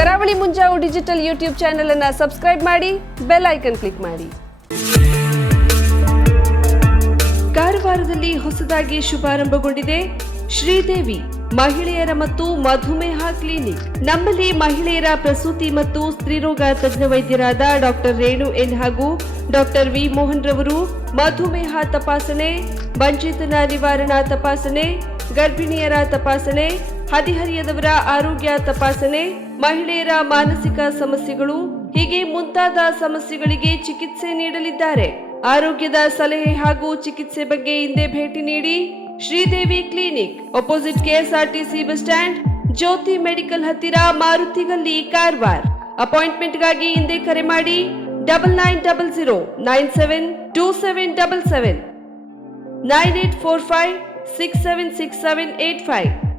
ಕರಾವಳಿ ಮುಂಜಾವು digital YouTube channel ಅನ್ನು subscribe ಮಾಡಿ, ಬೆಲ್ ಐಕನ್ ಕ್ಲಿಕ್ ಮಾಡಿ. ಕಾರವಾರದಲ್ಲಿ ಹೊಸದಾಗಿ ಶುಭಾರಂಭಗೊಂಡಿದೆ ಶ್ರೀದೇವಿ ಮಹಿಳೆಯರ ಮತ್ತು ಮಧುಮೇಹ ಕ್ಲಿನಿಕ್. ನಮ್ಮಲ್ಲಿ ಮಹಿಳೆಯರ ಪ್ರಸೂತಿ ಮತ್ತು ಸ್ತ್ರೀರೋಗ ತಜ್ಞ ವೈದ್ಯರಾದ ಡಾಕ್ಟರ್ ರೇಣು ಎನ್ ಹಾಗೂ ಡಾಕ್ಟರ್ ವಿ ಮೋಹನ್ ರವರು ಮಧುಮೇಹ ತಪಾಸಣೆ, ಬಂಚಿತನ ನಿವಾರಣಾ ತಪಾಸಣೆ, ಗರ್ಭಿಣಿಯರ ತಪಾಸಣೆ, ಹದಿಹರಿಯದವರ ಆರೋಗ್ಯ ತಪಾಸಣೆ, ಮಹಿಳೆಯರ ಮಾನಸಿಕ ಸಮಸ್ಯೆಗಳು ಹೀಗೆ ಮುಂತಾದ ಸಮಸ್ಯೆಗಳಿಗೆ ಚಿಕಿತ್ಸೆ ನೀಡಲಿದ್ದಾರೆ. ಆರೋಗ್ಯದ ಸಲಹೆ ಹಾಗೂ ಚಿಕಿತ್ಸೆ ಬಗ್ಗೆ ಹಿಂದೆ ಭೇಟಿ ನೀಡಿ. Sridevi clinic, opposite KSRTC bus stand, Jyothi medical ಹತ್ತಿರ, ಮಾರುತಿಗಲ್ಲಿ, ಕಾರವಾರ. ಅಪಾಯಿಂಟ್ಮೆಂಟ್ಗಾಗಿ ಹಿಂದೆ ಕರೆ ಮಾಡಿ 9900 972777 9845 676785.